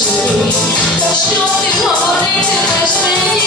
Та що ти говоритимеш мені?